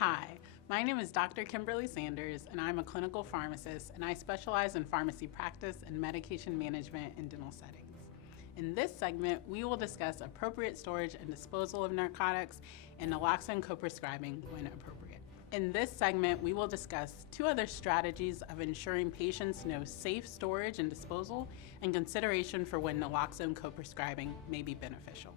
Hi, my name is Dr. Kimberly Sanders, and I'm a clinical pharmacist, and I specialize in pharmacy practice and medication management in dental settings. In this segment, we will discuss appropriate storage and disposal of narcotics and naloxone co-prescribing when appropriate. In this segment, we will discuss two other strategies of ensuring patients know safe storage and disposal and consideration for when naloxone co-prescribing may be beneficial.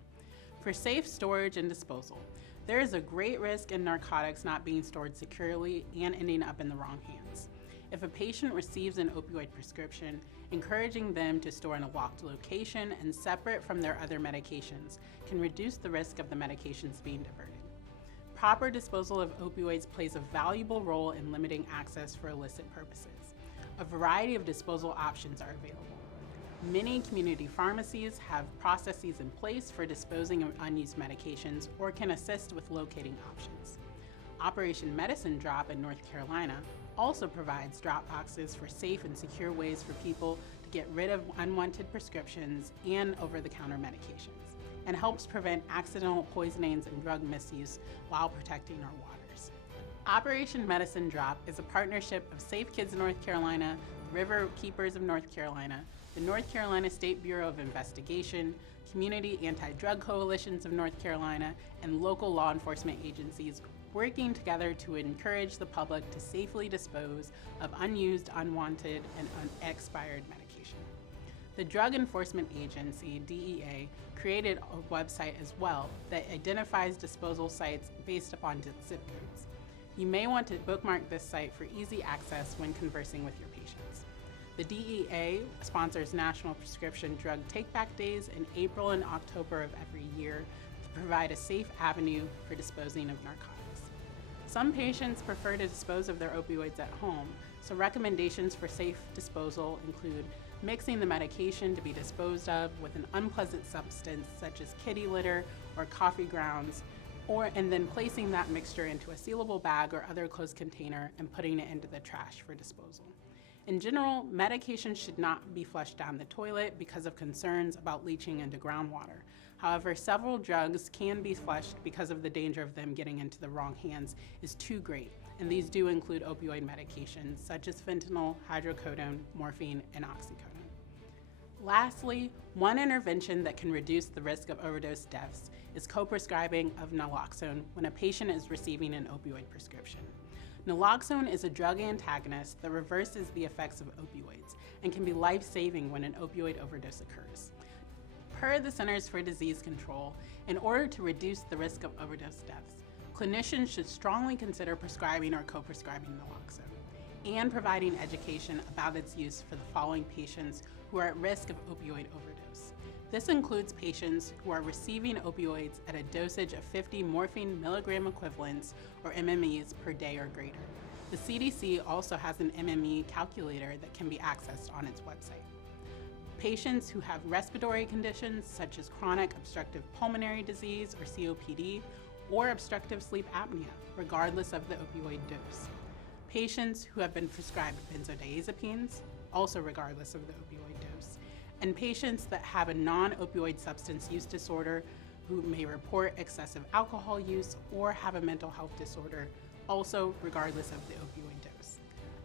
For safe storage and disposal, there is a great risk in narcotics not being stored securely and ending up in the wrong hands. If a patient receives an opioid prescription, encouraging them to store in a locked location and separate from their other medications can reduce the risk of the medications being diverted. Proper disposal of opioids plays a valuable role in limiting access for illicit purposes. A variety of disposal options are available. Many community pharmacies have processes in place for disposing of unused medications or can assist with locating options. Operation Medicine Drop in North Carolina also provides drop boxes for safe and secure ways for people to get rid of unwanted prescriptions and over-the-counter medications, and helps prevent accidental poisonings and drug misuse while protecting our waters. Operation Medicine Drop is a partnership of Safe Kids North Carolina, the River Keepers of North Carolina, the North Carolina State Bureau of Investigation, Community Anti-Drug Coalitions of North Carolina, and local law enforcement agencies working together to encourage the public to safely dispose of unused, unwanted, and unexpired medication. The Drug Enforcement Agency, DEA, created a website as well that identifies disposal sites based upon zip codes. You may want to bookmark this site for easy access when conversing with your patients. The DEA sponsors National Prescription Drug Take-Back Days in April and October of every year to provide a safe avenue for disposing of narcotics. Some patients prefer to dispose of their opioids at home, so recommendations for safe disposal include mixing the medication to be disposed of with an unpleasant substance such as kitty litter or coffee grounds, and then placing that mixture into a sealable bag or other closed container and putting it into the trash for disposal. In general, medication should not be flushed down the toilet because of concerns about leaching into groundwater. However, several drugs can be flushed because of the danger of them getting into the wrong hands is too great, and these do include opioid medications such as fentanyl, hydrocodone, morphine, and oxycodone. Lastly, one intervention that can reduce the risk of overdose deaths is co-prescribing of naloxone when a patient is receiving an opioid prescription. Naloxone is a drug antagonist that reverses the effects of opioids and can be life-saving when an opioid overdose occurs. Per the Centers for Disease Control, in order to reduce the risk of overdose deaths, clinicians should strongly consider prescribing or co-prescribing naloxone and providing education about its use for the following patients who are at risk of opioid overdose. This includes patients who are receiving opioids at a dosage of 50 morphine milligram equivalents or MMEs per day or greater. The CDC also has an MME calculator that can be accessed on its website. Patients who have respiratory conditions such as chronic obstructive pulmonary disease or COPD or obstructive sleep apnea, regardless of the opioid dose. Patients who have been prescribed benzodiazepines, also regardless of the opioid dose. And patients that have a non-opioid substance use disorder who may report excessive alcohol use or have a mental health disorder, also regardless of the opioid dose.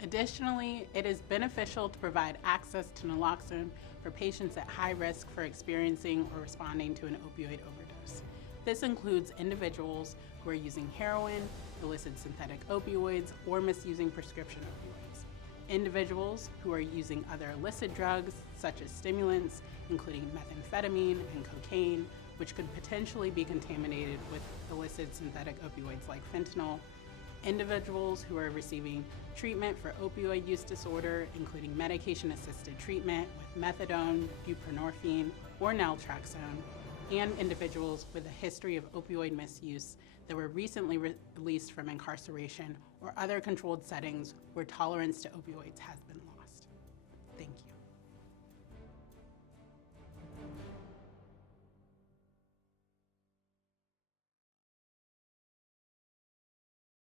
Additionally, it is beneficial to provide access to naloxone for patients at high risk for experiencing or responding to an opioid overdose. This includes individuals who are using heroin, illicit synthetic opioids, or misusing prescription opioids. Individuals who are using other illicit drugs, such as stimulants, including methamphetamine and cocaine, which could potentially be contaminated with illicit synthetic opioids like fentanyl. Individuals who are receiving treatment for opioid use disorder, including medication-assisted treatment with methadone, buprenorphine, or naltrexone, and individuals with a history of opioid misuse that were recently released from incarceration or other controlled settings where tolerance to opioids has been lost. Thank you.